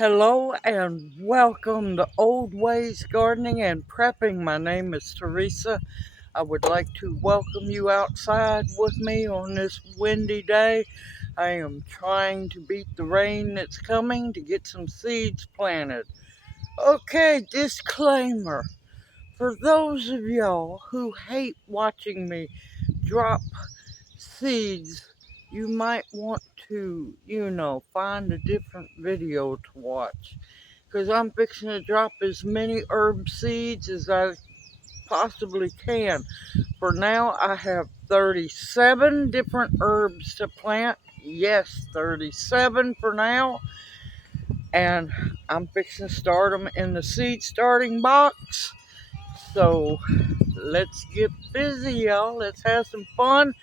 Hello and welcome to Old Ways Gardening and Prepping. My name is Teresa. I would like to welcome you outside with me on this windy day. I am trying to beat the rain that's coming to get some seeds planted. Okay, disclaimer. For those of y'all who hate watching me drop seeds, you might want to, find a different video to watch. Because I'm fixing to drop as many herb seeds as I possibly can. For now, I have 37 different herbs to plant. Yes, 37 for now. And I'm fixing to start them in the seed starting box. So let's get busy, y'all. Let's have some fun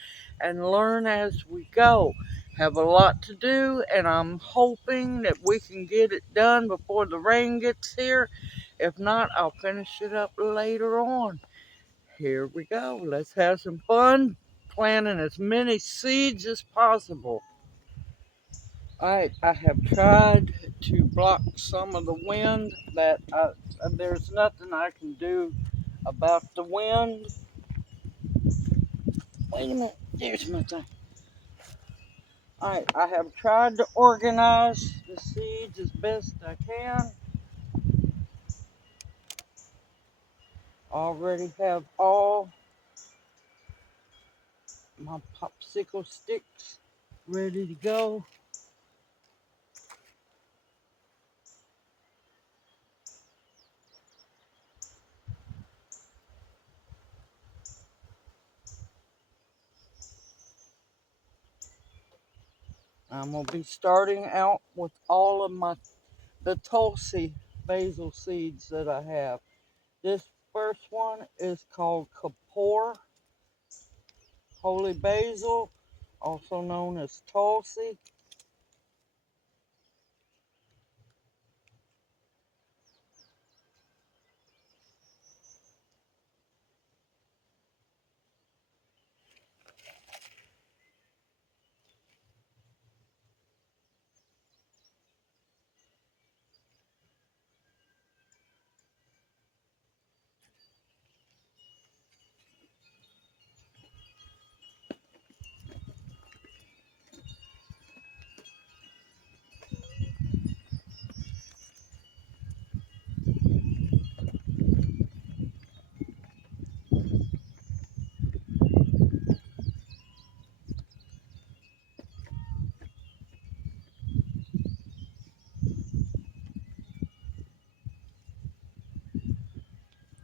and learn as we go. Have a lot to do, and I'm hoping that we can get it done before the rain gets here. If not, I'll finish it up later on. Here we go. Let's have some fun planting as many seeds as possible. I have tried to block some of the wind, but there's nothing I can do about the wind. Wait a minute, there's my thing. Alright, I have tried to organize the seeds as best I can. Already have all my popsicle sticks ready to go. I'm going to be starting out with all of the Tulsi basil seeds that I have. This first one is called Kapoor Holy Basil, also known as Tulsi.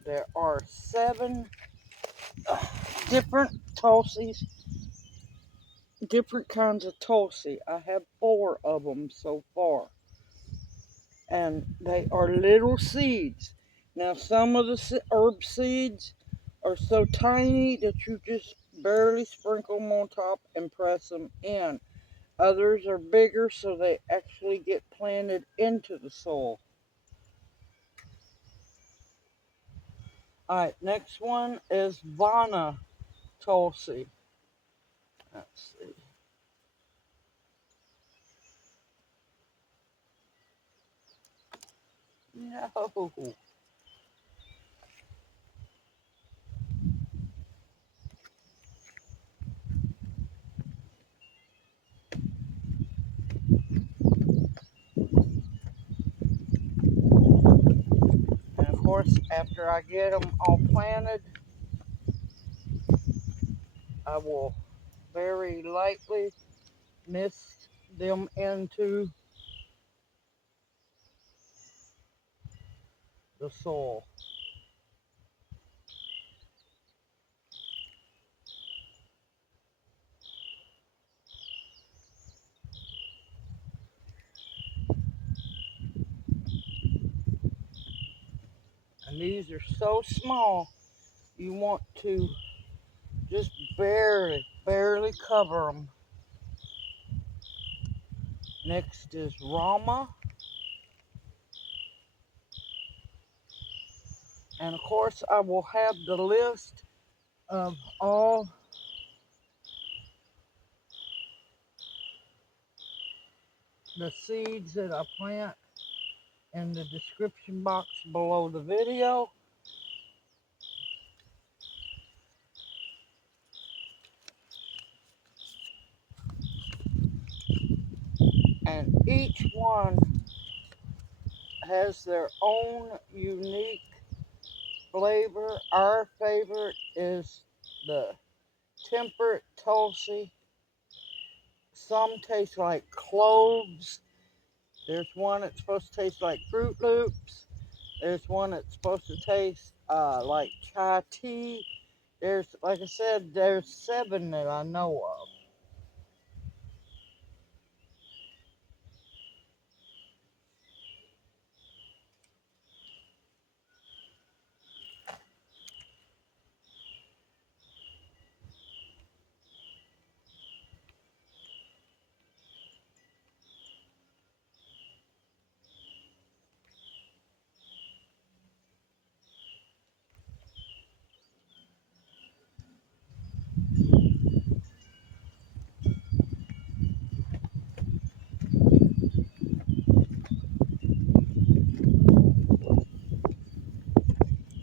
There are 7 different Tulsis, different kinds of Tulsi. I have 4 of them so far. And they are little seeds. Now, some of the herb seeds are so tiny that you just barely sprinkle them on top and press them in. Others are bigger, so they actually get planted into the soil. Alright, next one is Vana Tulsi. Let's see. No. And of course, after I get them all planted, I will very lightly mist them into the soil. And these are so small, you want to just barely cover them. Next is Rama. And of course, I will have the list of all the seeds that I plant in the description box below the video. And each one has their own unique flavor. Our favorite is the temperate Tulsi. Some taste like cloves. There's one that's supposed to taste like Fruit Loops. There's one that's supposed to taste like chai tea. There's, like I said, there's 7 that I know of.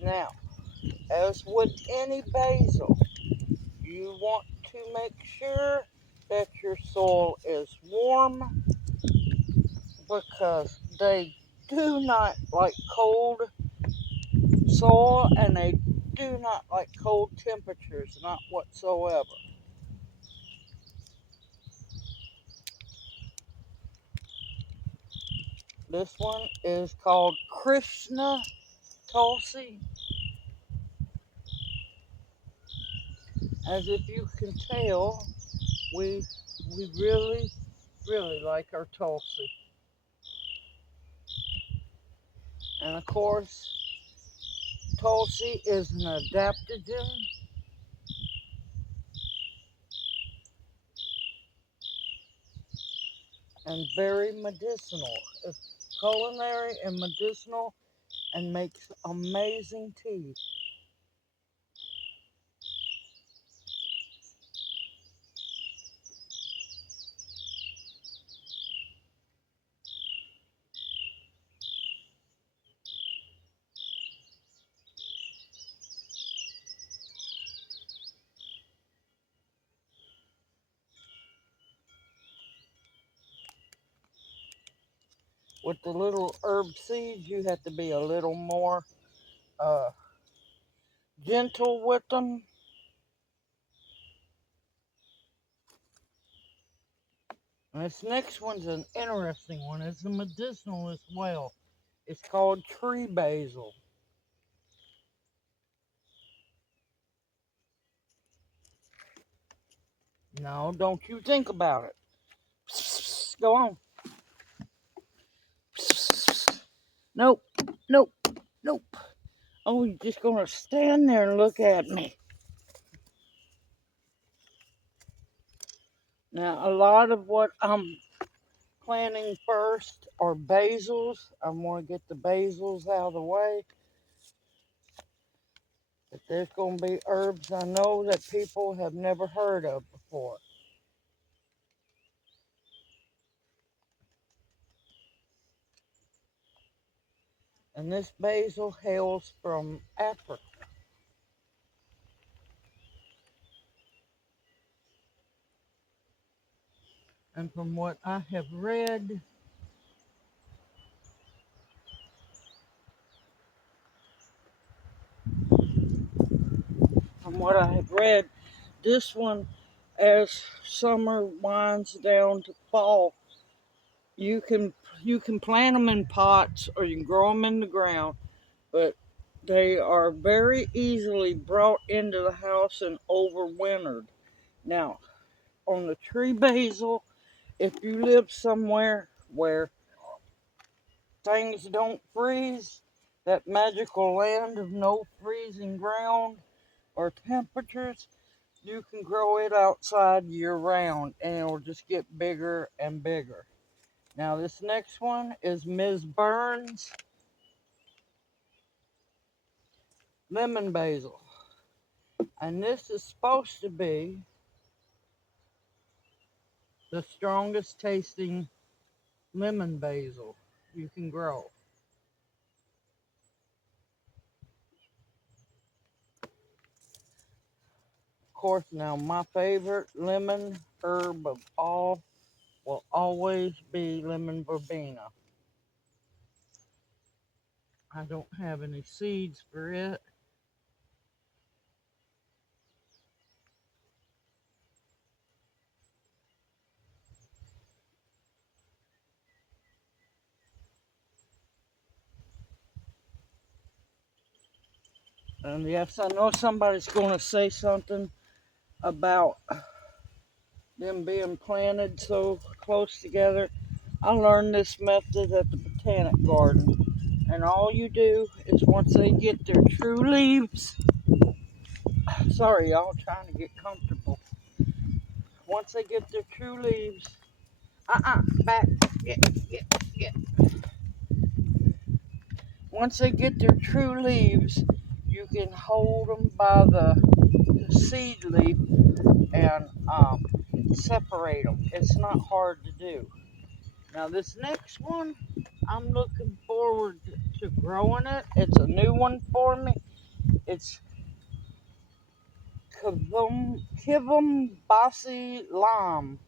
Now, as with any basil, you want to make sure that your soil is warm because they do not like cold soil and they do not like cold temperatures, not whatsoever. This one is called Krishna Tulsi. As if you can tell, we really, really like our Tulsi. And of course, Tulsi is an adaptogen and very medicinal. It's culinary and medicinal and makes amazing tea. With the little herb seeds, you have to be a little more uh, gentle with them. And this next one's an interesting one. It's a medicinal as well. It's called tree basil. No, don't you think about it. Go on. Nope, nope, nope. Oh, you're just gonna stand there and look at me. Now, a lot of what I'm planting first are basils. I'm gonna get the basils out of the way. But there's gonna be herbs I know that people have never heard of before. And this basil hails from Africa. And from what I have read, this one, as summer winds down to fall, you can plant them in pots or you can grow them in the ground, but they are very easily brought into the house and overwintered. Now, on the tree basil, if you live somewhere where things don't freeze, that magical land of no freezing ground or temperatures, you can grow it outside year round and it'll just get bigger and bigger. Now, this next one is Ms. Burns lemon basil. And this is supposed to be the strongest tasting lemon basil you can grow. course, now my favorite lemon herb of all will always be lemon verbena. I don't have any seeds for it. And yes, I know somebody's going to say something about them being planted so close together. I learned this method at the Botanic Garden. And all you do is once they get their true leaves, sorry y'all, trying to get comfortable. Once they get their true leaves, back, get, get. Once they get their true leaves, you can hold them by the seed leaf and separate them. It's not hard to do. Now this next one, I'm looking forward to growing it. It's a new one for me. It's Kivumbasi Lime.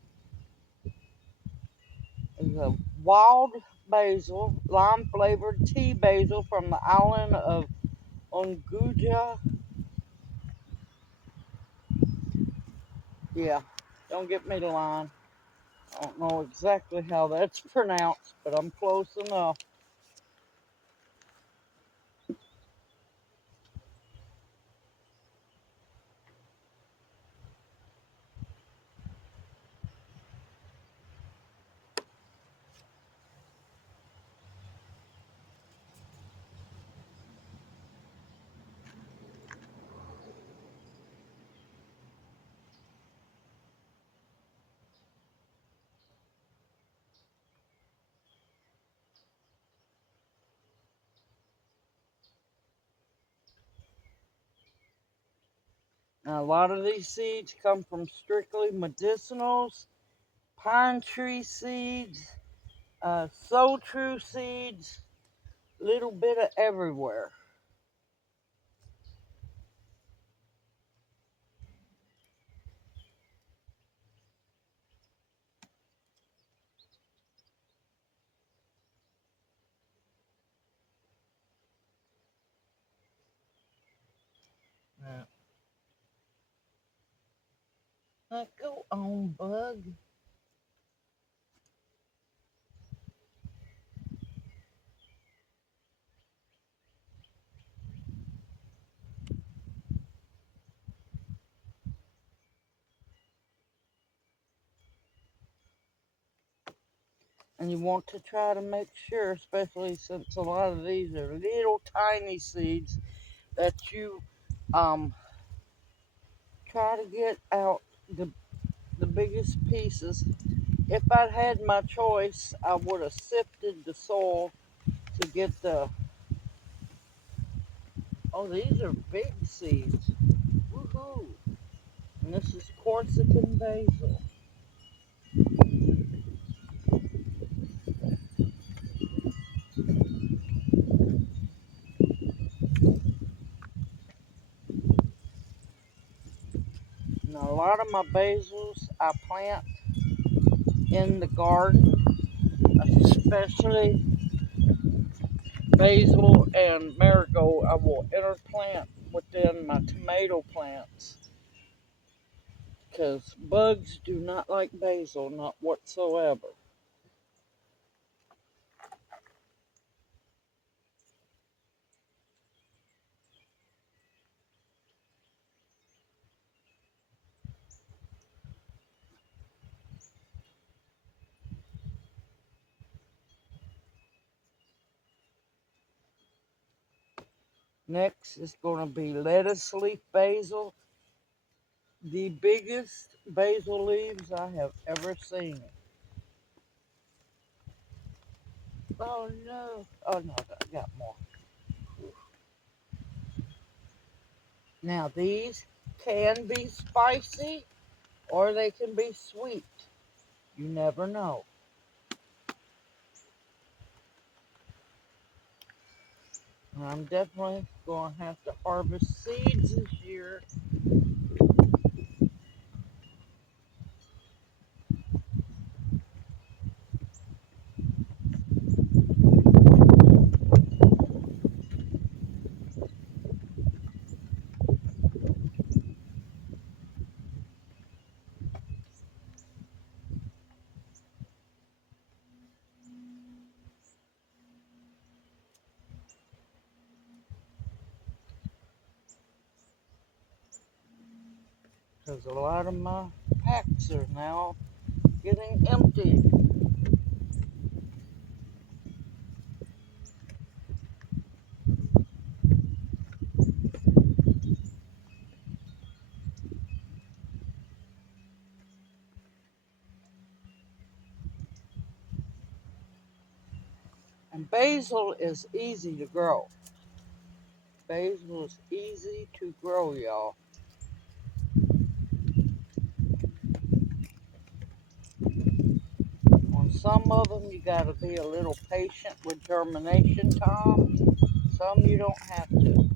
It's a wild basil, lime flavored tea basil from the island of Unguja. Yeah, don't get me to line. I don't know exactly how that's pronounced, but I'm close enough. Now, a lot of these seeds come from strictly medicinals, pine tree seeds, so true seeds, little bit of everywhere. Yeah. Now, go on, bug. And you want to try to make sure, especially since a lot of these are little tiny seeds, that you um, try to get out the biggest pieces. If I'd had my choice, I would have sifted the soil to get the. Oh, these are big seeds. Woohoo! And this is Corsican basil. Now, a lot of my basils I plant in the garden, especially basil and marigold. I will interplant within my tomato plants because bugs do not like basil, not whatsoever. Next is going to be lettuce leaf basil, the biggest basil leaves I have ever seen. Oh no! Oh no, I got more. Now these can be spicy or they can be sweet. You never know. I'm definitely going to have to harvest seeds this year because a lot of my packs are now getting empty. And basil is easy to grow. Basil is easy to grow, y'all. On some of them, you got to be a little patient with germination time. Some you don't have to.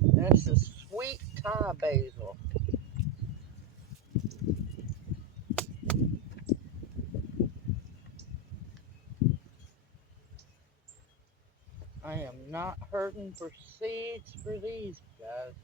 This is sweet Thai basil. I am not hurting for seeds for these guys.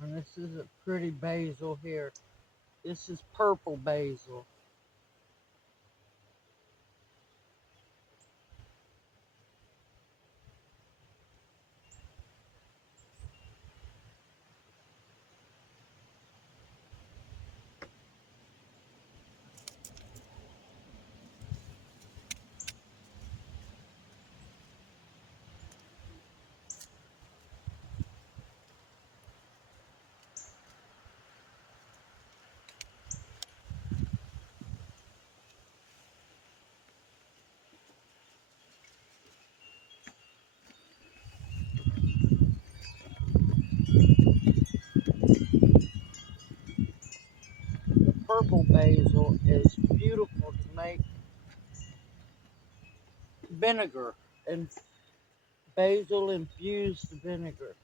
And this is a pretty basil here. This is purple basil. The purple basil is beautiful to make vinegar and basil infused vinegar.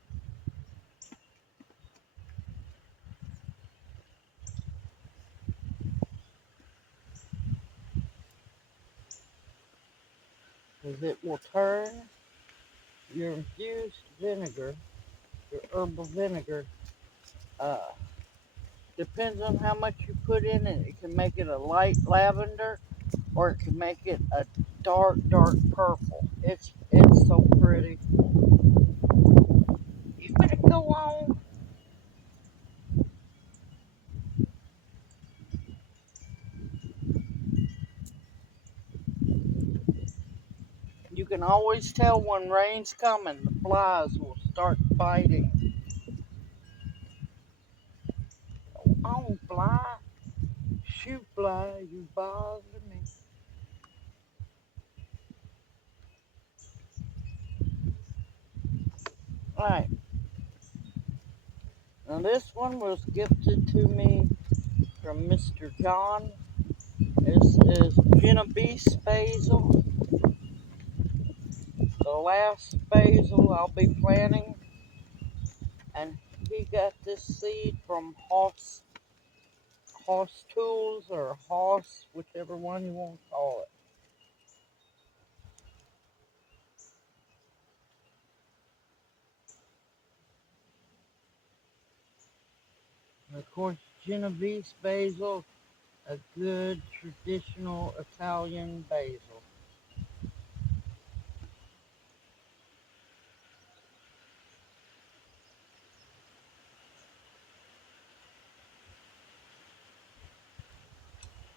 Because it will turn your infused vinegar, your herbal vinegar, uh, depends on how much you put in it. It can make it a light lavender or it can make it a dark, dark purple. It's so pretty. You better go on. You can always tell when rain's coming. The flies will start biting. Go on, fly. Shoot, fly. You bother me. Alright. Now this one was gifted to me from Mr. John. This is Genovese basil. The last basil I'll be planting. And he got this seed from Hoss Tools or Hoss, whichever one you want to call it. And of course, Genovese basil, a good traditional Italian basil.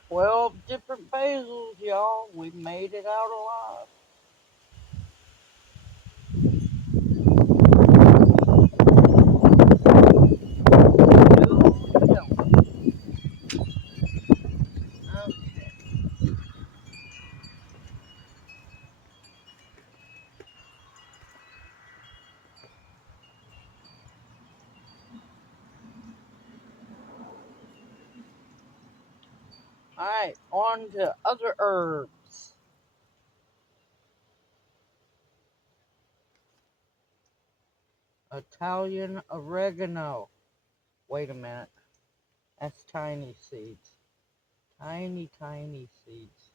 12 different basils, y'all. We made it out alive. No, don't. Okay. Alright, on to other herbs. Italian oregano. Wait a minute. That's tiny seeds. Tiny, tiny seeds.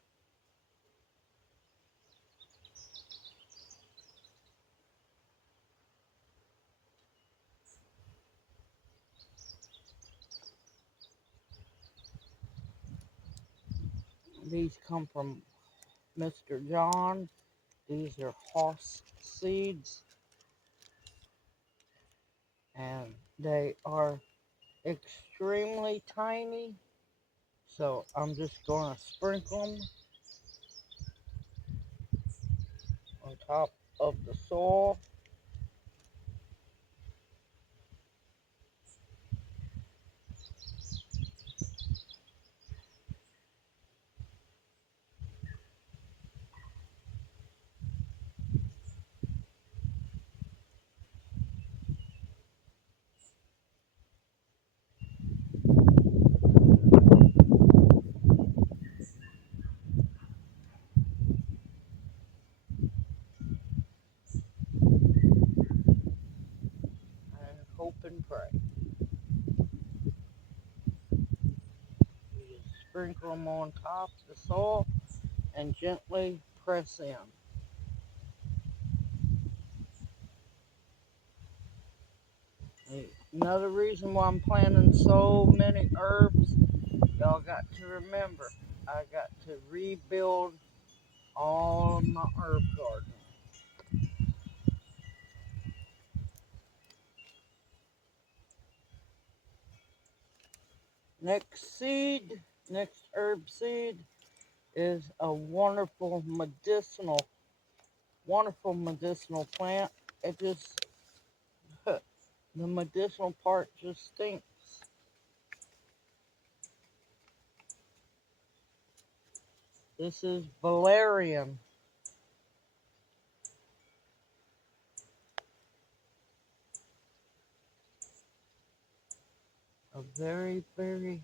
These come from Mr. John. These are hoss seeds, and they are extremely tiny. So I'm just going to sprinkle them on top of the soil. And hope and pray. You just sprinkle them on top of the soil and gently press in. Another reason why I'm planting so many herbs, y'all got to remember, I got to rebuild all of my herb garden. Next herb seed is a wonderful medicinal plant. It just, the medicinal part just stinks. This is Valerian, a very, very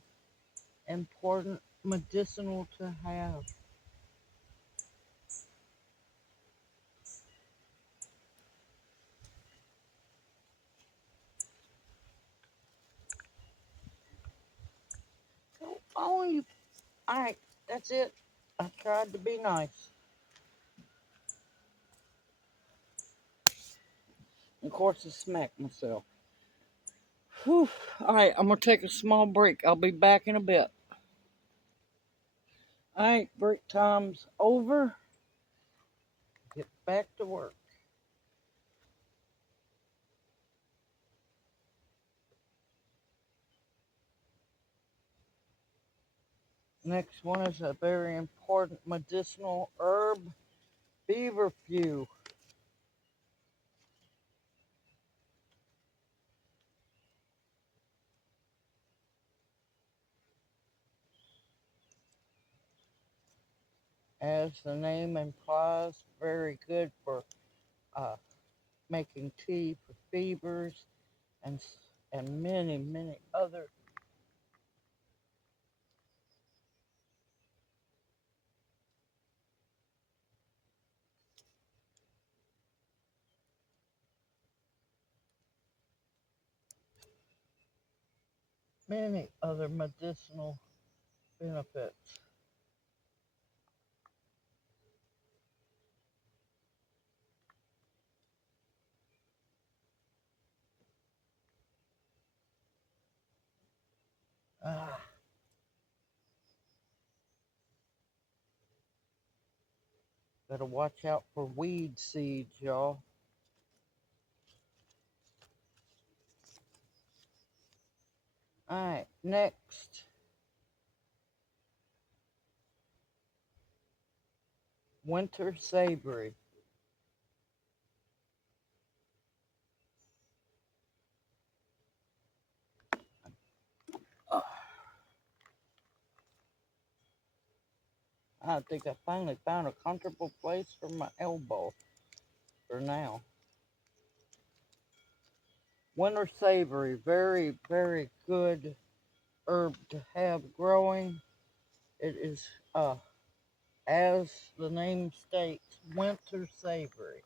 important medicinal to have. Oh, you, all right, that's it. I tried to be nice. Of course, I smacked myself. Whew. All right, I'm going to take a small break. I'll be back in a bit. All right, break time's over. Get back to work. Next one is a very important medicinal herb, Feverfew. As the name implies, very good for uh, making tea for fevers and many other medicinal benefits. Ah, better watch out for weed seeds, y'all. All right, next, winter savory. I think I finally found a comfortable place for my elbow for now. Winter savory, very good herb to have growing. It is, as the name states, winter savory.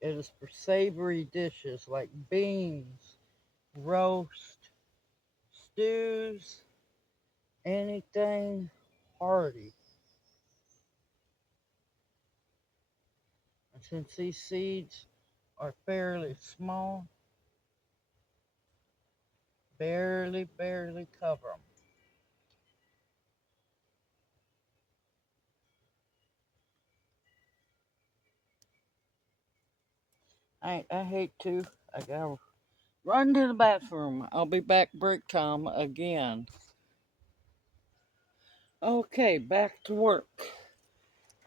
It is for savory dishes like beans, roast, stews, anything hardy. And since these seeds are fairly small, barely cover them. I hate to. I gotta run to the bathroom. I'll be back break time again. Okay, back to work.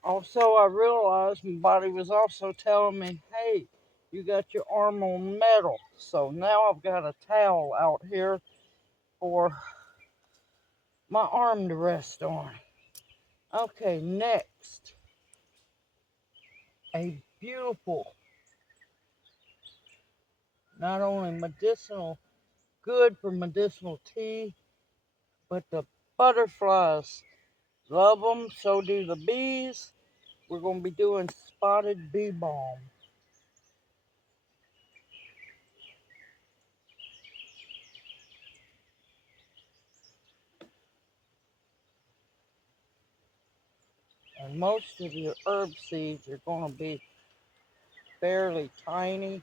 Also, I realized my body was also telling me, hey, you got your arm on metal. So now I've got a towel out here for my arm to rest on. Okay, next, a beautiful, not only medicinal, good for medicinal tea, but the butterflies love them, so do the bees. We're going to be doing spotted bee balm. And most of your herb seeds are going to be fairly tiny,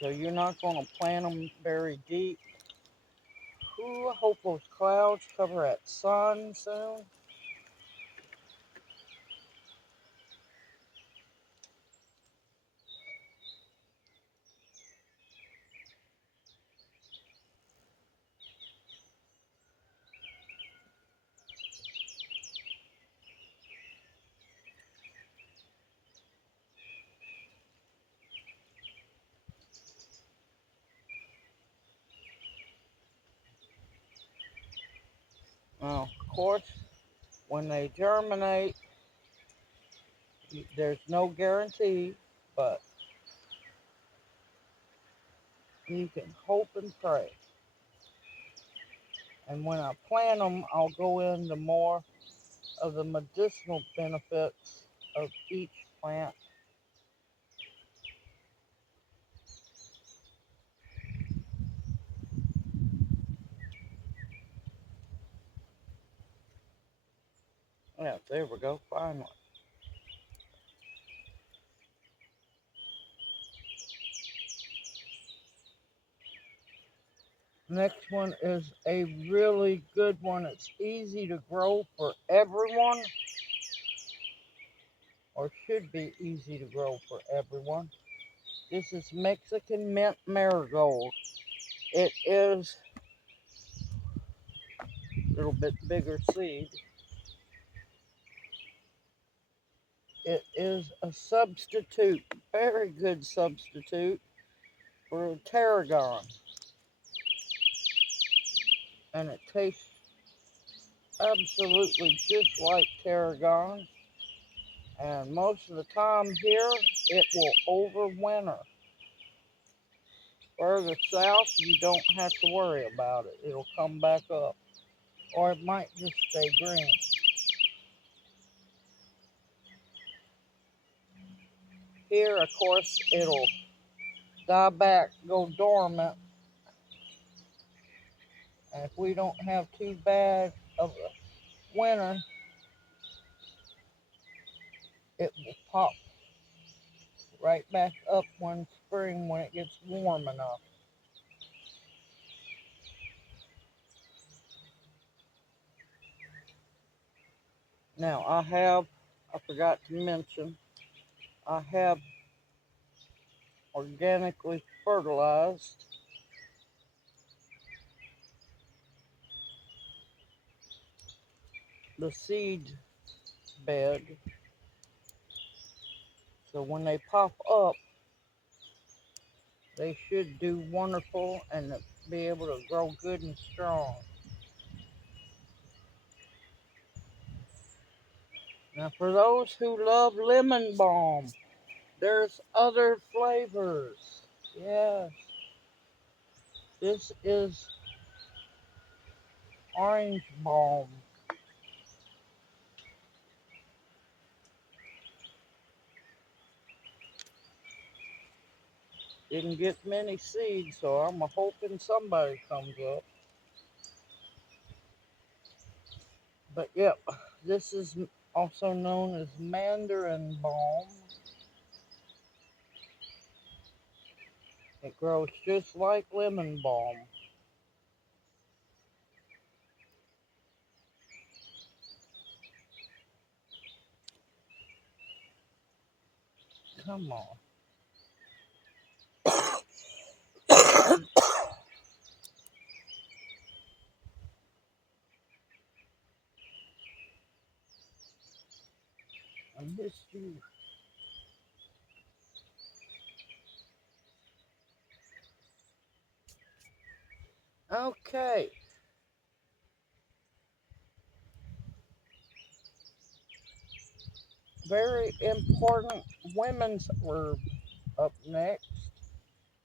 so you're not going to plant them very deep. Ooh, I hope those clouds cover that sun soon. Now, of course, when they germinate, there's no guarantee, but you can hope and pray. And when I plant them, I'll go into more of the medicinal benefits of each plant. Yeah, there we go, finally. Next one is a really good one. It's easy to grow for everyone, or should be easy to grow for everyone. This is Mexican mint marigold. It is a little bit bigger seed. It is a substitute, very good substitute for tarragon. And it tastes absolutely just like tarragon. And most of the time here, it will overwinter. Further south, you don't have to worry about it. It'll come back up. Or it might just stay green. Here, of course, it'll die back, go dormant. And if we don't have too bad of a winter, it will pop right back up one spring when it gets warm enough. Now, I forgot to mention, I have organically fertilized the seed bed. So when they pop up, they should do wonderful and be able to grow good and strong. Now, for those who love lemon balm, there's other flavors. Yes, this is orange balm. Didn't get many seeds, so I'm hoping somebody comes up. But yep, this is also known as Mandarin balm. It grows just like lemon balm. Come on. I missed you. Okay. Very important women's herb up next.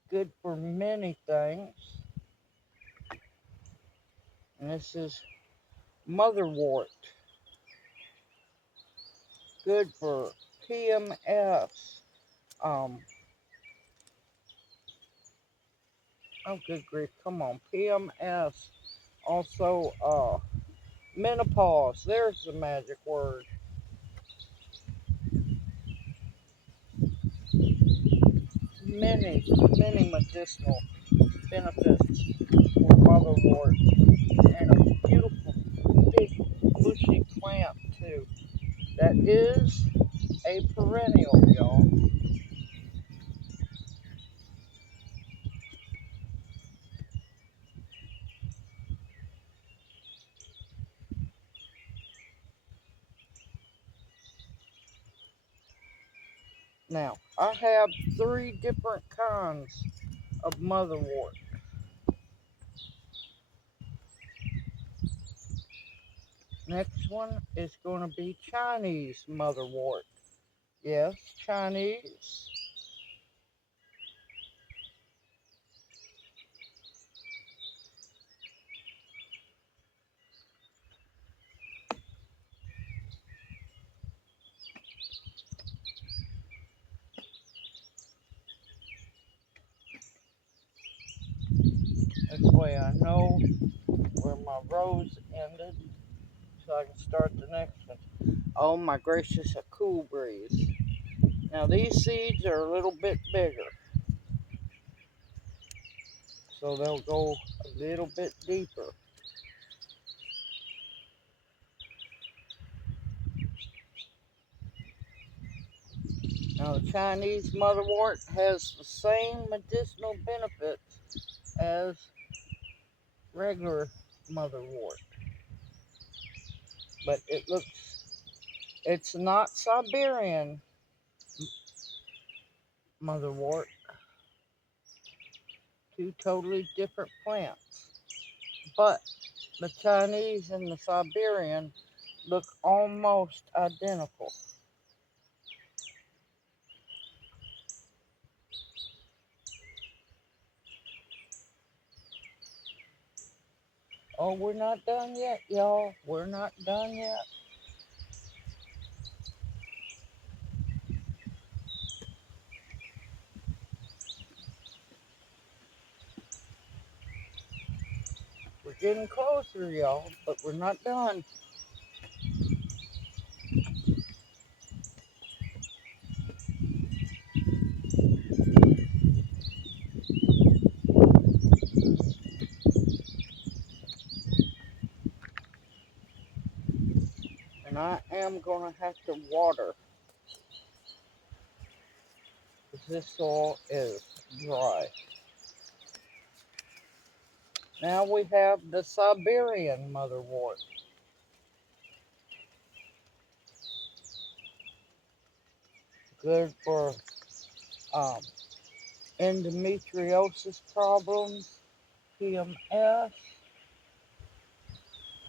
Good for many things. And this is motherwort. Good for PMS. Um, oh, good grief. Come on. PMS. Also, menopause. There's the magic word. Many medicinal benefits for motherwort. And a beautiful, big, bushy plant, too. That is a perennial, y'all. Now, I have 3 different kinds of motherwort. Next one is going to be Chinese motherwort. Yes, Chinese. This way I know where my rows ended so I can start the next one. Oh my gracious, a cool breeze. Now these seeds are a little bit bigger, so they'll go a little bit deeper. Now the Chinese motherwort has the same medicinal benefits as regular motherwort, but it's not Siberian motherwort, 2 totally different plants. But the Chinese and the Siberian look almost identical. Oh, we're not done yet, y'all. We're not done yet. We're getting closer, y'all, but we're not done. And I am going to have to water because this soil is dry. Now we have the Siberian motherwort. Good for um, endometriosis problems, PMS,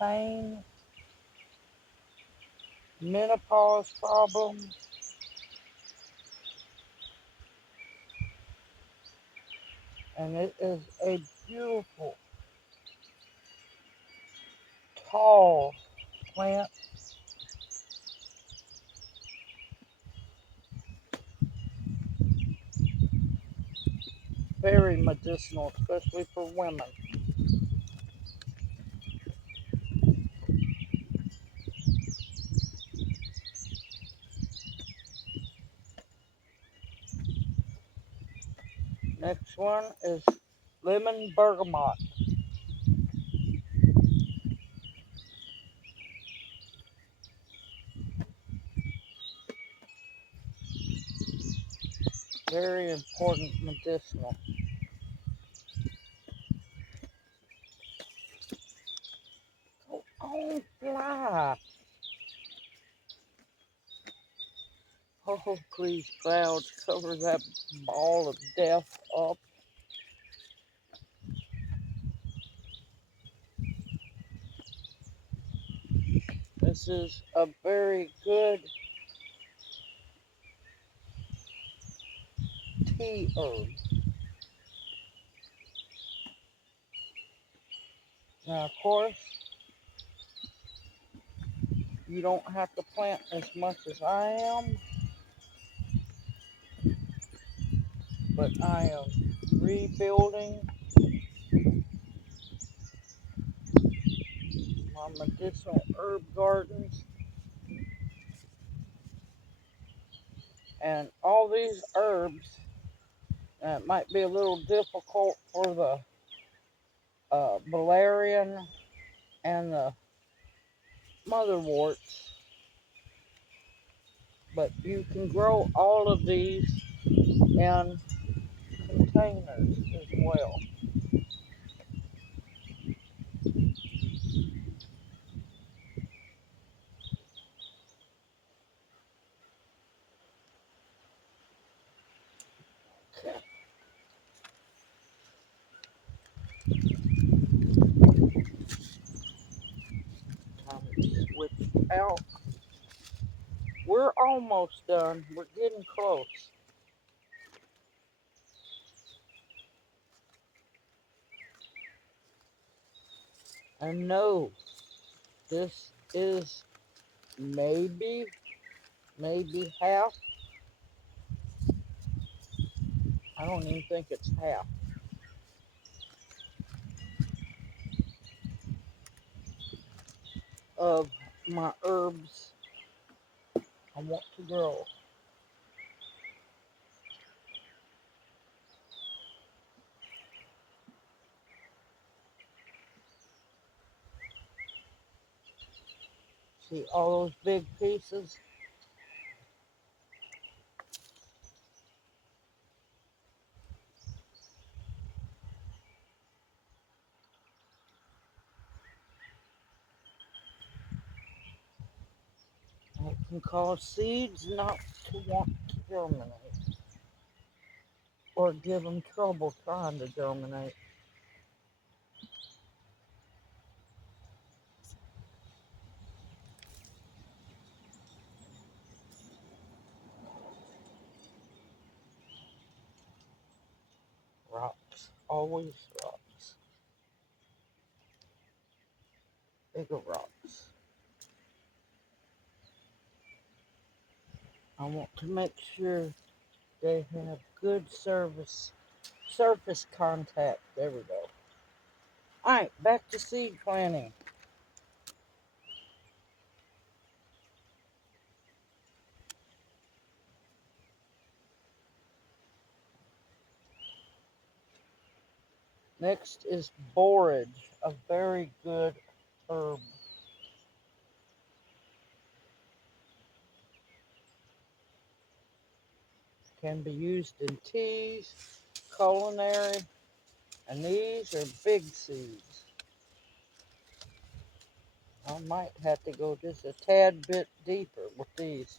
pain, menopause problems, and it is a beautiful, tall plant. Very medicinal, especially for women. Next one is lemon bergamot. Very important medicinal. Oh, fly. Oh, please, clouds, cover that ball of death up. This is a very good tea herb. Now, of course, you don't have to plant as much as I am, but I am rebuilding my medicinal herb gardens. And all these herbs, it might be a little difficult for the Valerian and the motherworts, but you can grow all of these in containers as well. Okay. Time to switch out. We're almost done. We're getting close. And no, this is maybe half. I don't even think it's half of my herbs I want to grow. See all those big pieces? It can cause seeds not to want to germinate or give them trouble trying to germinate. Rocks, always rocks, bigger rocks. I want to make sure they have good surface contact. There we go. All right, back to seed planting. Next is borage, a very good herb. Can be used in teas, culinary, and these are big seeds. I might have to go just a tad bit deeper with these.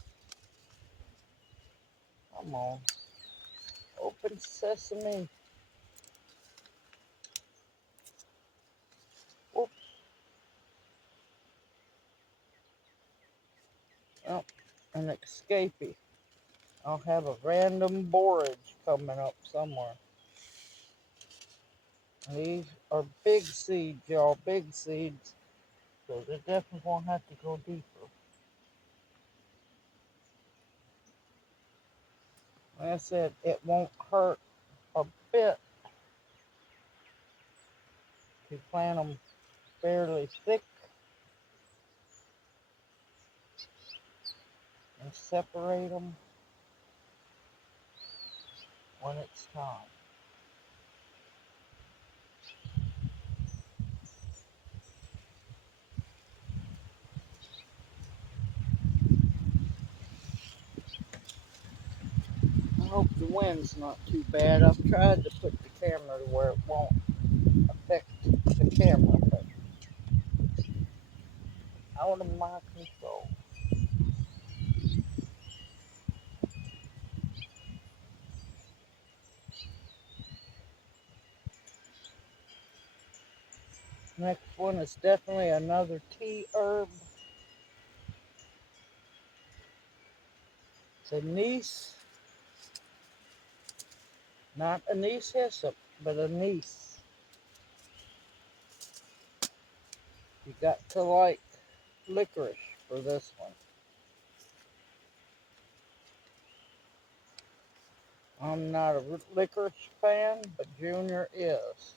Come on. Open sesame. Oop. Oh, an escapee. I'll have a random borage coming up somewhere. These are big seeds, y'all. Big seeds. So they definitely won't have to go deeper. Like I said, it won't hurt a bit to plant them fairly thick and separate them when it's time. wind's not too bad. I've tried to put the camera to where it won't affect the camera, but out of my control. Next one is definitely another tea herb. It's anise, not anise hyssop, but anise. You got to like licorice for this one. I'm not a licorice fan, but Junior is.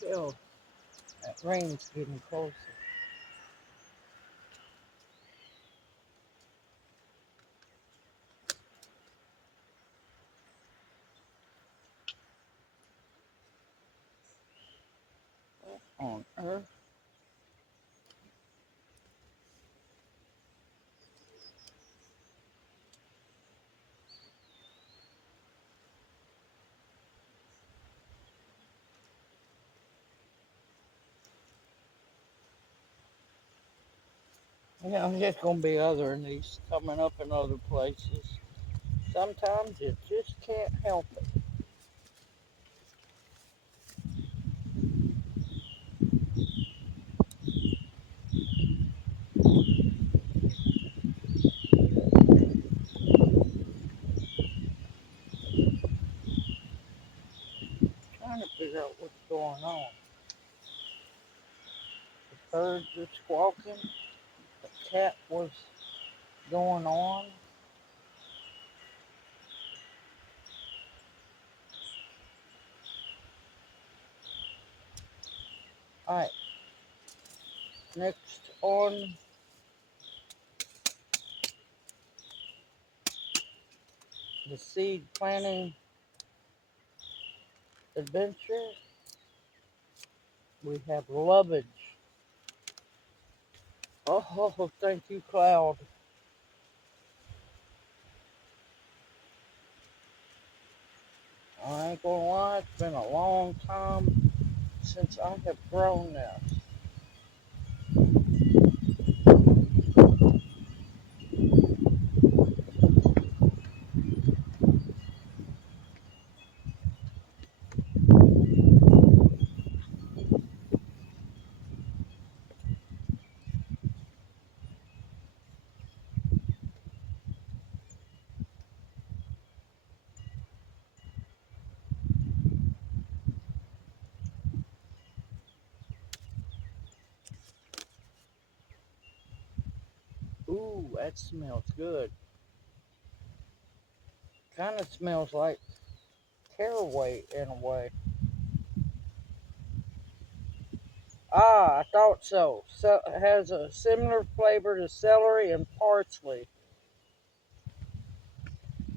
Until that rain's getting closer. On earth. You know, there's going to be other anise coming up in other places. Sometimes you just can't help it. Trying to figure out what's going on. The birds are squawking. The cat was going on. Alright, next on the seed planting adventure, we have lovage. Oh, thank you, Cloud. I ain't gonna lie, it's been a long time since I have grown this. Ooh, that smells good. Kind of smells like caraway in a way. Ah, I thought so. So it has a similar flavor to celery and parsley.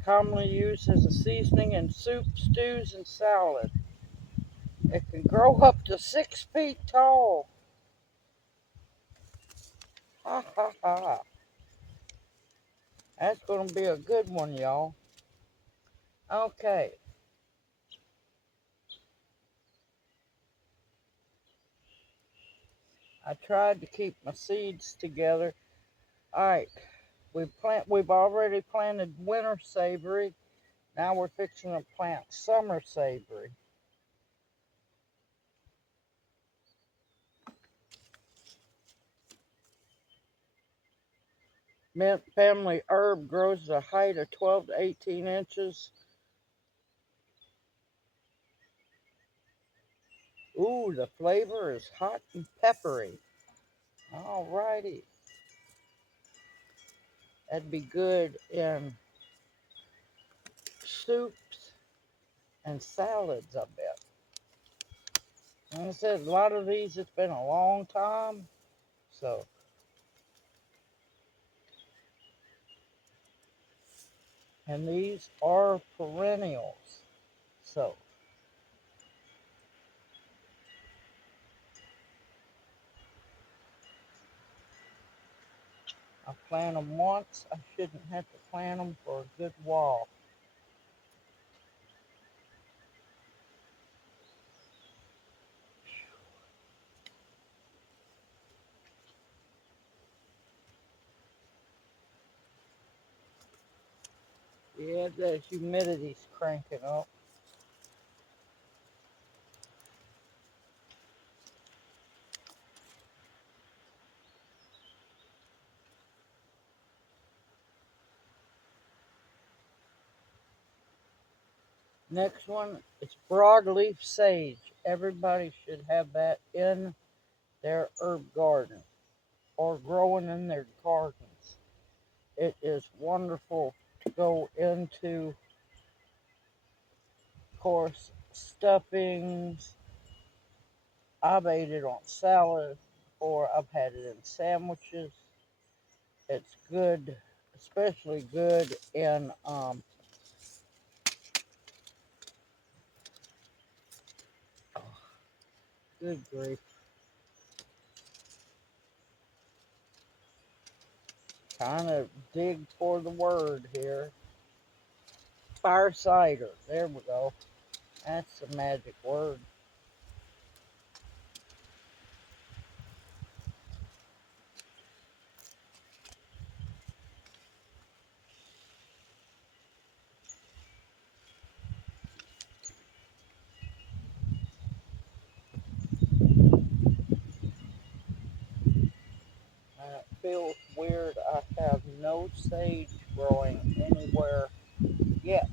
Commonly used as a seasoning in soup, stews, and salad. It can grow up to 6 feet tall. Ha ha ha. That's going to be a good one, y'all. Okay. I tried to keep my seeds together. Alright. We've already planted winter savory. Now we're fixing to plant summer savory. Mint family herb grows at a height of 12 to 18 inches. Ooh, the flavor is hot and peppery. Alrighty. That'd be good in soups and salads, I bet. Like I said, a lot of these, it's been a long time. So, and these are perennials. So, I plant them once. I shouldn't have to plant them for a good while. Yeah, the humidity's cranking up. Next one is broadleaf sage. Everybody should have that in their herb garden or growing in their gardens. It is wonderful to go into, of course, stuffings. I've ate it on salad or I've had it in sandwiches. It's good, especially good in, good grief, kind of dig for the word here. Fire cider, there we go. That's the magic word. And it feels weird. I have no sage growing anywhere yet.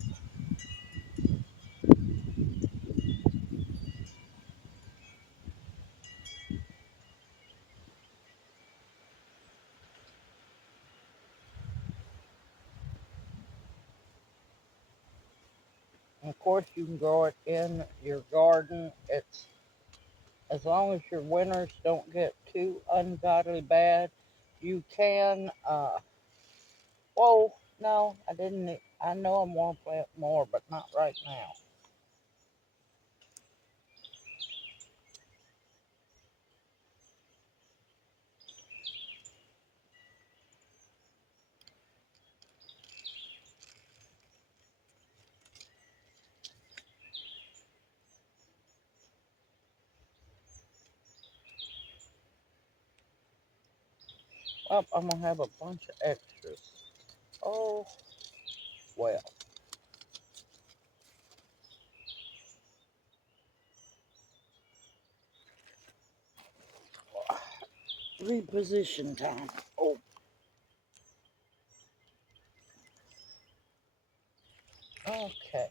And of course, you can grow it in your garden. It's as long as your winters don't get too ungodly bad, you can. Whoa, no, I didn't. I know I'm gonna plant more, but not right now. Well, I'm gonna have a bunch of extras. Oh well. Reposition time. Oh, okay.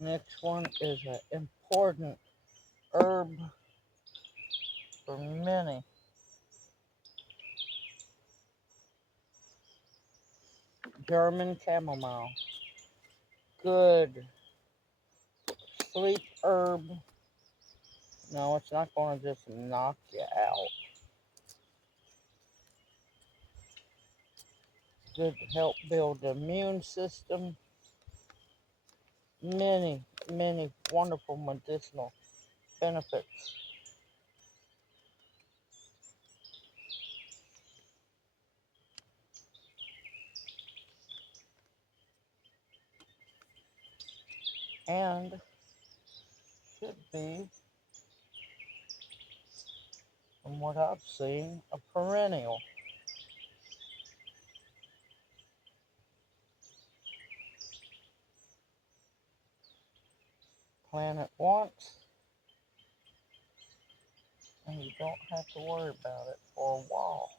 Next one is an important herb for many. German chamomile. Good sleep herb. No, it's not going to just knock you out. Good to help build the immune system. Many, many wonderful medicinal benefits. And should be, from what I've seen, a perennial. Plant it once, and you don't have to worry about it for a while.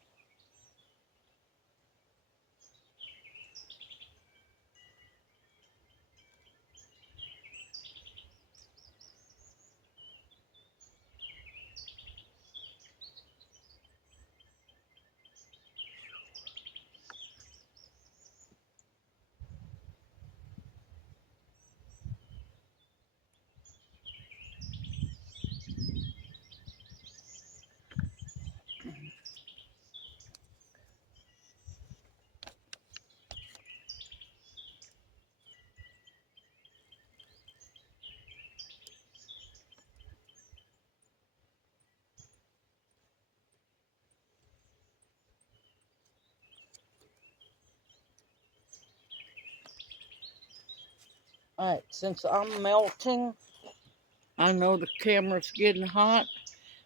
Alright, since I'm melting, I know the camera's getting hot,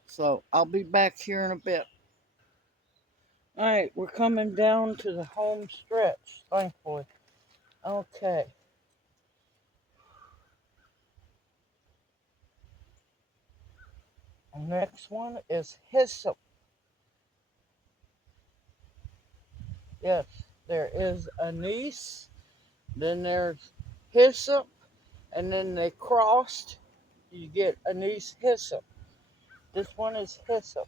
so I'll be back here in a bit. Alright, we're coming down to the home stretch, thankfully. Okay. The next one is hyssop. Yes, there is anise, then there's hyssop, and then they crossed. You get anise hyssop. This one is hyssop.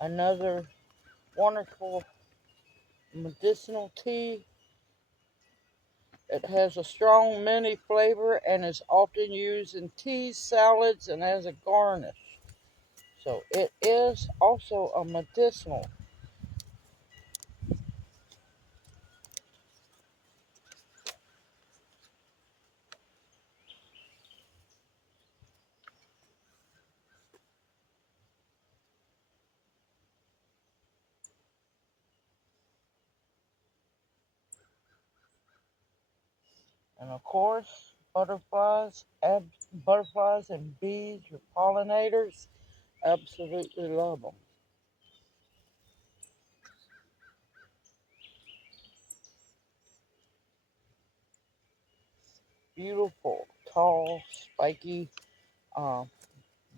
Another wonderful medicinal tea. It has a strong minty flavor and is often used in teas, salads, and as a garnish. So it is also a medicinal. And of course, butterflies and bees, your pollinators, absolutely love them. Beautiful, tall, spiky, uh,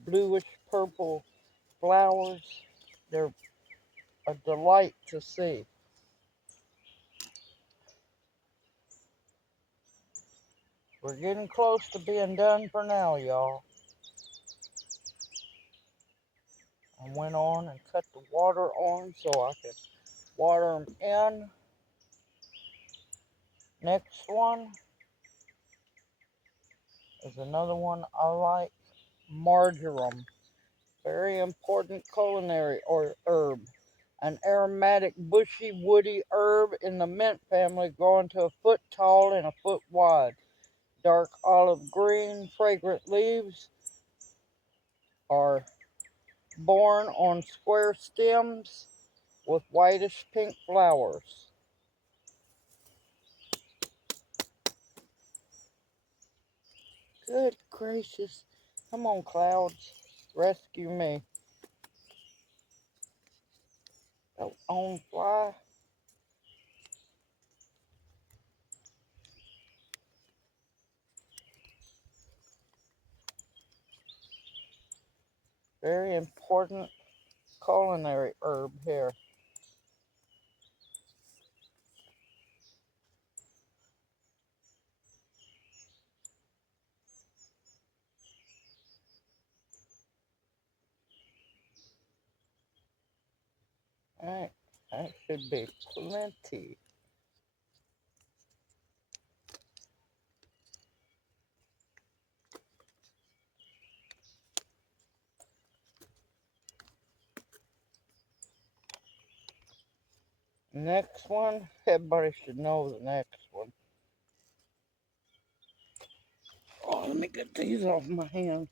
bluish purple flowers. They're a delight to see. We're getting close to being done for now, y'all. I went on and cut the water on so I could water them in. Next one is another one I like, marjoram. Very important culinary herb. An aromatic, bushy, woody herb in the mint family, growing to a foot tall and a foot wide. Dark olive green, fragrant leaves are borne on square stems with whitish pink flowers. Good gracious. Come on, clouds. Rescue me. Don't on fly. Very important culinary herb here. Alright, that should be plenty. Next one, everybody should know the next one. Oh, let me get these off my hand.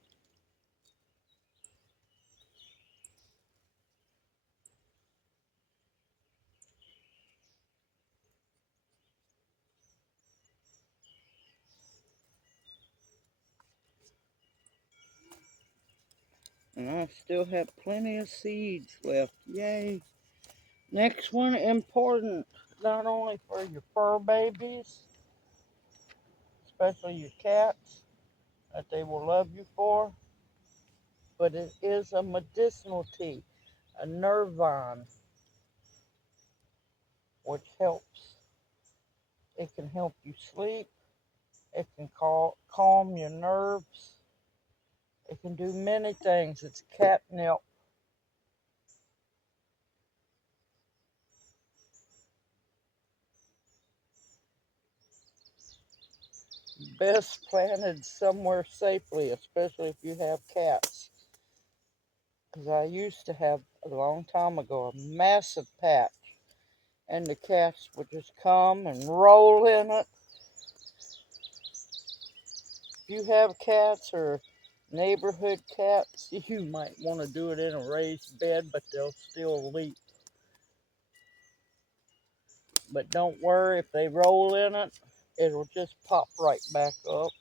And I still have plenty of seeds left. Yay. Next one, important, not only for your fur babies, especially your cats, that they will love you for. But it is a medicinal tea, a nervine, which helps. It can help you sleep. It can calm your nerves. It can do many things. It's catnip. Best planted somewhere safely, especially if you have cats. Because I used to have, a long time ago, a massive patch. And the cats would just come and roll in it. If you have cats or neighborhood cats, you might want to do it in a raised bed, but they'll still leap. But don't worry, if they roll in it, it'll just pop right back up.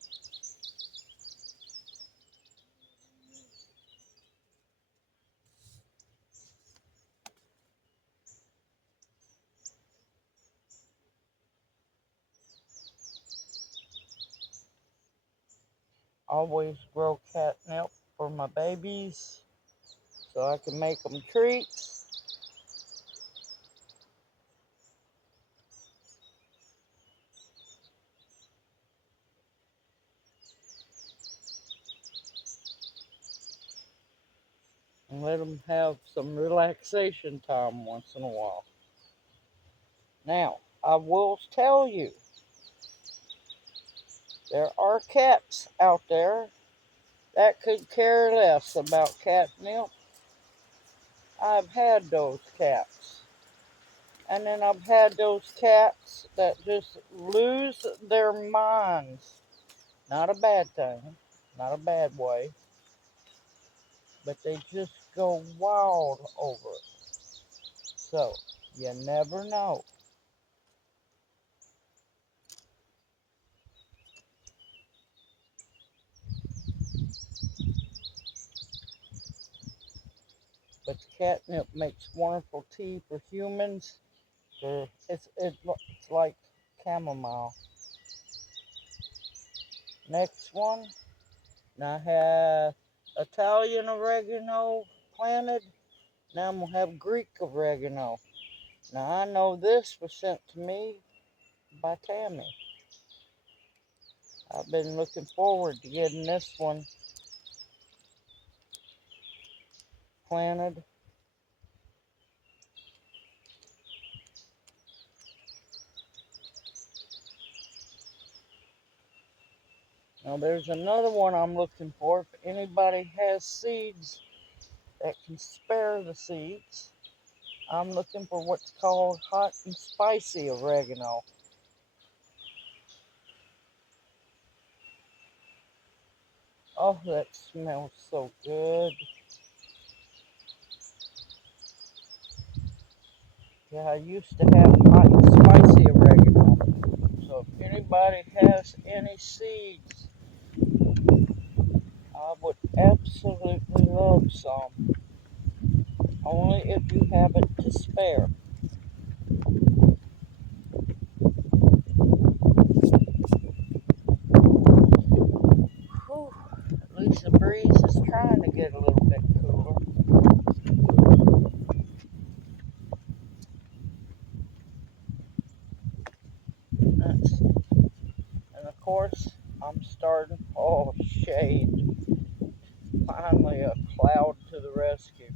Always grow catnip for my babies so I can make them treats. And let them have some relaxation time once in a while. Now, I will tell you, there are cats out there that could care less about catnip. I've had those cats. And then I've had those cats that just lose their minds. Not a bad thing, not a bad way, but they just go wild over it. So, you never know. But catnip makes wonderful tea for humans. It's like chamomile. Next one, now I have Italian oregano planted. Now I'm gonna have Greek oregano. Now I know this was sent to me by Tammy. I've been looking forward to getting this one planted. Now there's another one I'm looking for. If anybody has seeds that can spare the seeds, I'm looking for what's called hot and spicy oregano. Oh, that smells so good. Yeah, I used to have hot and spicy oregano. So if anybody has any seeds, I would absolutely love some. Only if you have it to spare. Whew, at least the breeze is trying to get a little bit cooler. That's, and of course, I'm starting. Oh, shade. Finally, a cloud to the rescue.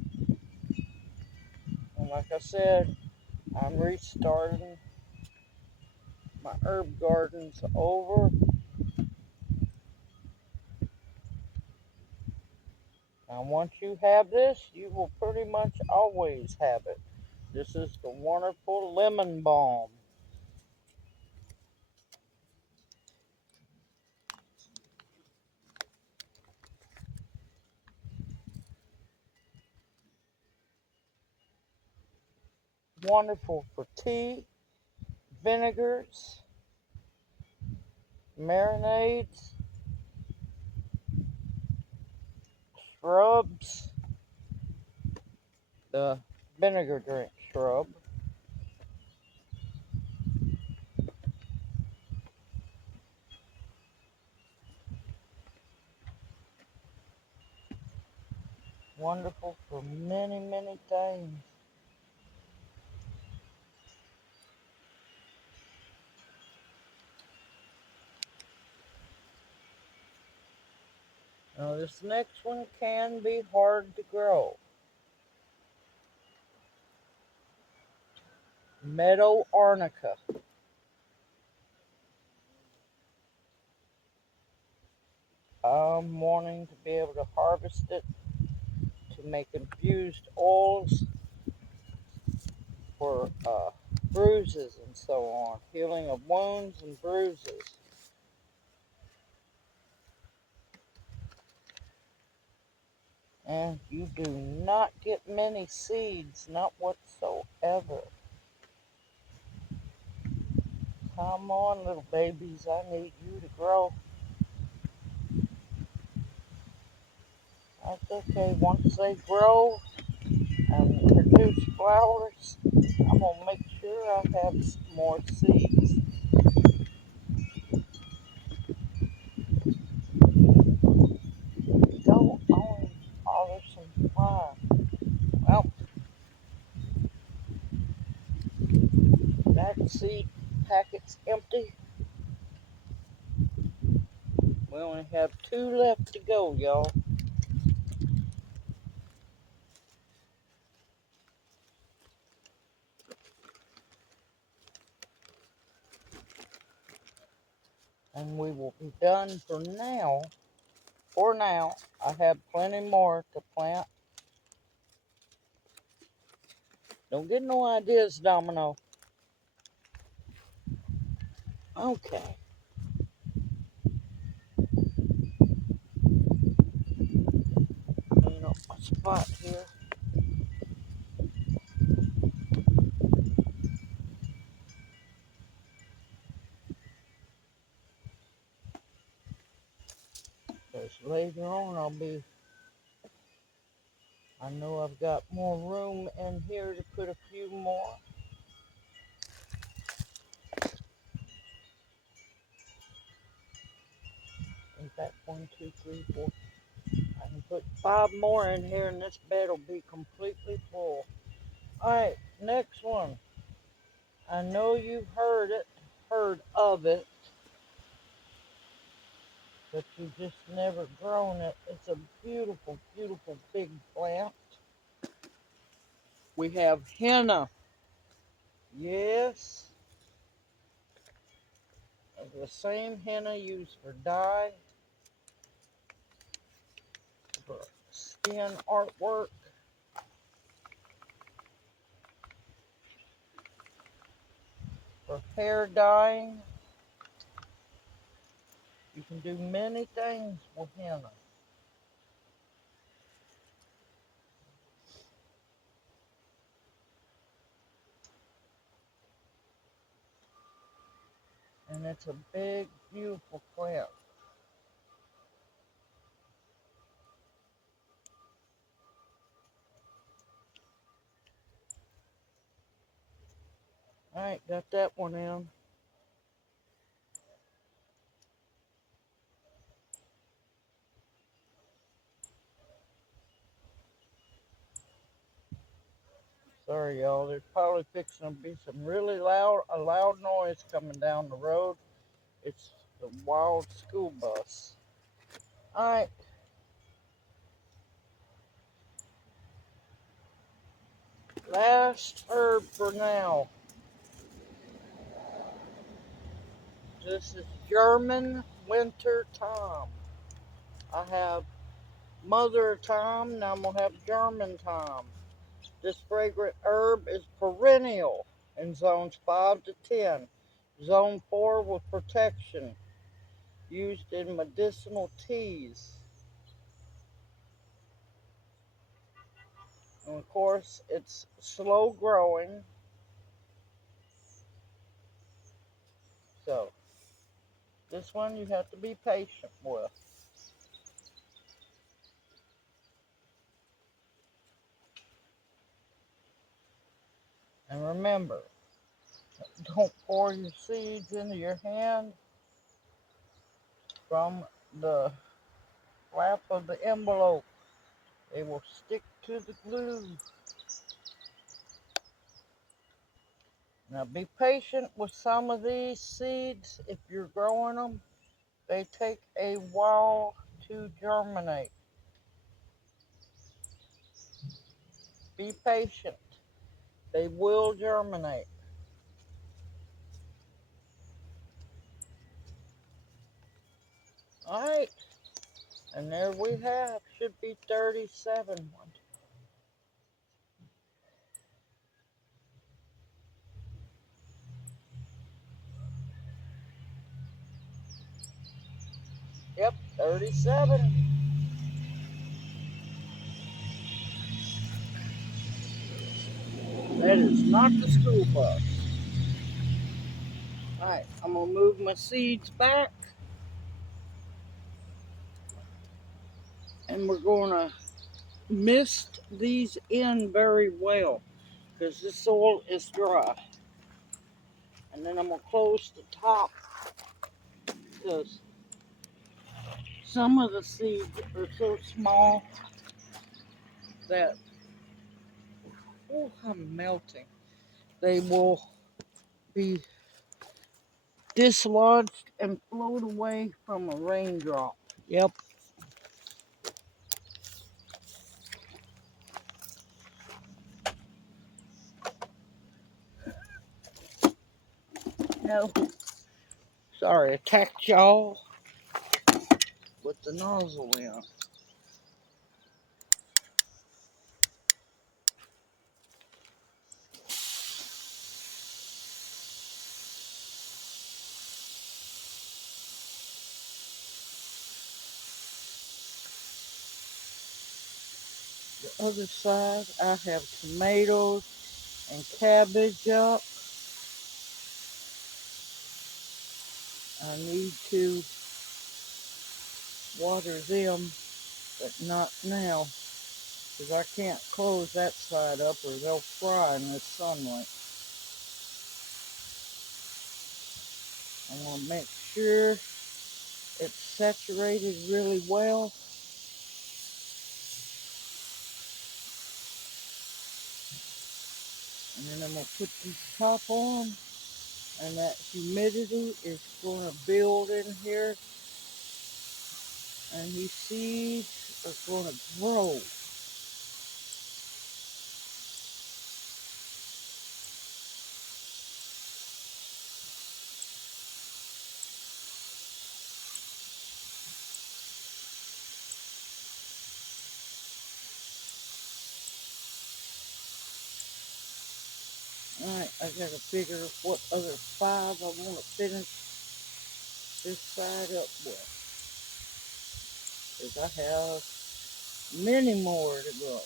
And like I said, I'm restarting my herb gardens over. Now, once you have this, you will pretty much always have it. This is the wonderful lemon balm. Wonderful for tea, vinegars, marinades, shrubs, the vinegar drink shrub. Wonderful for many, many things. Now this next one can be hard to grow. Meadow arnica. I'm wanting to be able to harvest it to make infused oils for bruises and so on, healing of wounds and bruises. And you do not get many seeds, not whatsoever. Come on, little babies, I need you to grow. That's okay. Once they grow and produce flowers, I'm going to make sure I have more seeds. Go on, bothersome fly. Well, that seed packet's empty. We only have 2 left to go, y'all. And we will be done for now. For now, I have plenty more to plant. Don't get no ideas, Domino. Okay. Clean up my spot here. Because later on I know I've got more room in here to put a few more. In fact, 1, 2, 3, 4. I can put 5 more in here and this bed will be completely full. Alright, next one. I know you've heard of it, but you've just never grown it. It's a beautiful, beautiful big plant. We have henna. Yes. The same henna used for dye, for skin artwork, for hair dyeing. You can do many things with henna. And it's a big, beautiful plant. Alright, got that one in. Sorry, y'all. There's probably fixing to be some really a loud noise coming down the road. It's the wild school bus. Alright. Last herb for now. This is German winter thyme. I have mother thyme, now I'm going to have German thyme. This fragrant herb is perennial in zones 5 to 10. Zone 4 with protection, used in medicinal teas. And of course, it's slow growing. So, this one you have to be patient with. And remember, don't pour your seeds into your hand from the flap of the envelope. They will stick to the glue. Now be patient with some of these seeds. If you're growing them, they take a while to germinate. Be patient. They will germinate. All right. And there we have. Should be 37. Yep, 37. That is not the school bus. All right, I'm going to move my seeds back. And we're going to mist these in very well because this soil is dry. And then I'm going to close the top because some of the seeds are so small that, oh, I'm melting. They will be dislodged and float away from a raindrop. Yep. No. Sorry, attacked y'all with the nozzle in. The other side, I have tomatoes and cabbage up. I need to water them, but not now, because I can't close that side up or they'll fry in the sunlight. I want to make sure it's saturated really well. And then I'm going to put this top on, and that humidity is going to build in here, and these seeds are going to grow. Alright, I gotta figure what other 5 I want to finish this side up with, because I have many more to go.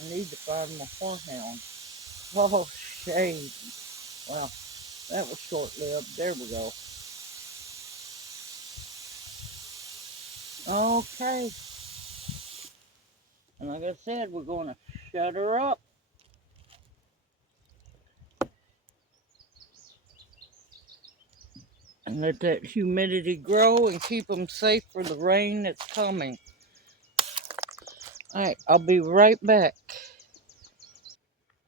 I need to find my horehound. Oh, shade. Well, that was short-lived. There we go. Okay. And like I said, we're going to shut her up. And let that humidity grow and keep them safe for the rain that's coming. Alright, I'll be right back.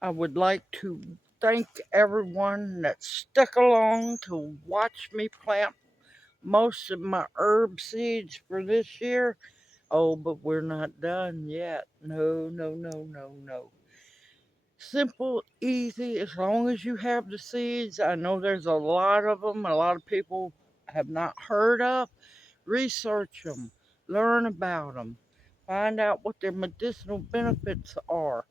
I would like to thank everyone that stuck along to watch me plant most of my herb seeds for this year. Oh, but we're not done yet. No, no, no, no, no. Simple, easy, as long as you have the seeds. I know there's a lot of them, a lot of people have not heard of. Research them, learn about them, find out what their medicinal benefits are.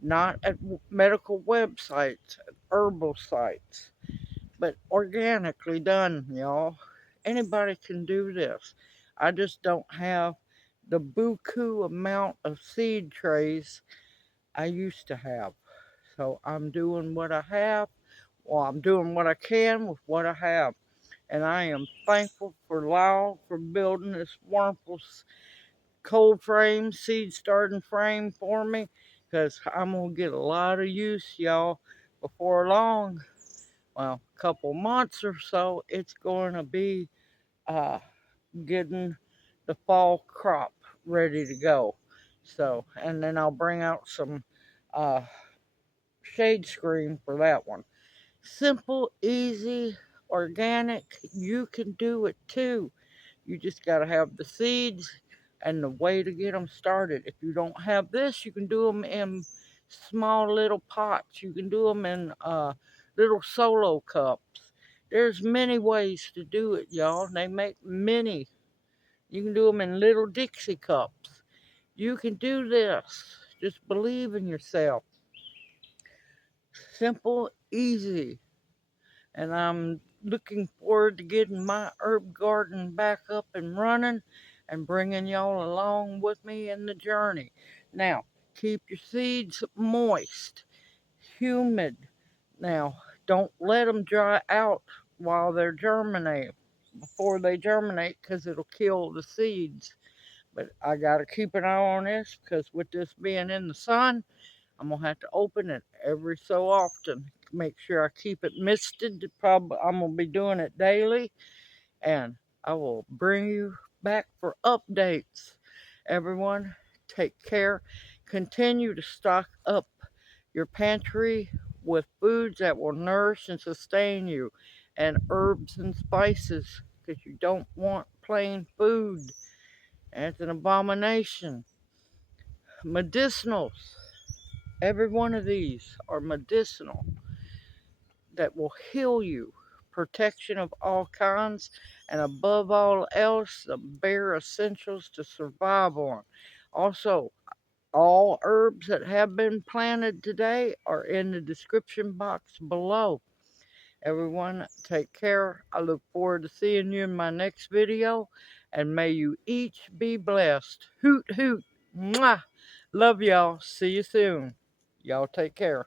Not at medical websites, at herbal sites, but organically done, y'all. Anybody can do this. I just don't have the buku amount of seed trays I used to have. So I'm doing what I have. Well, I'm doing what I can with what I have. And I am thankful for Lyle for building this wonderful cold frame, seed starting frame for me, because I'm going to get a lot of use, y'all, before long. Well, a couple months or so, it's going to be uh, getting the fall crop ready to go. So, and then I'll bring out some uh, shade screen for that one. Simple, easy, organic. You can do it too. You just got to have the seeds and the way to get them started. If you don't have this, you can do them in small little pots. You can do them in little solo cups. There's many ways to do it, y'all. They make many. You can do them in little Dixie cups. You can do this. Just believe in yourself. Simple, easy. And I'm looking forward to getting my herb garden back up and running and bringing y'all along with me in the journey. Now, keep your seeds moist, humid. Now, don't let them dry out while they're germinating, before they germinate, because it'll kill the seeds. But I got to keep an eye on this, because with this being in the sun, I'm going to have to open it every so often. Make sure I keep it misted. Probably I'm going to be doing it daily. And I will bring you back for updates. Everyone, take care. Continue to stock up your pantry with foods that will nourish and sustain you. And herbs and spices. Because you don't want plain food. It's an abomination. Medicinals. Every one of these are medicinal that will heal you. Protection of all kinds, and above all else, the bare essentials to survive on. Also, all herbs that have been planted today are in the description box below. Everyone, take care. I look forward to seeing you in my next video, and may you each be blessed. Hoot, hoot. Mwah. Love y'all. See you soon. Y'all take care.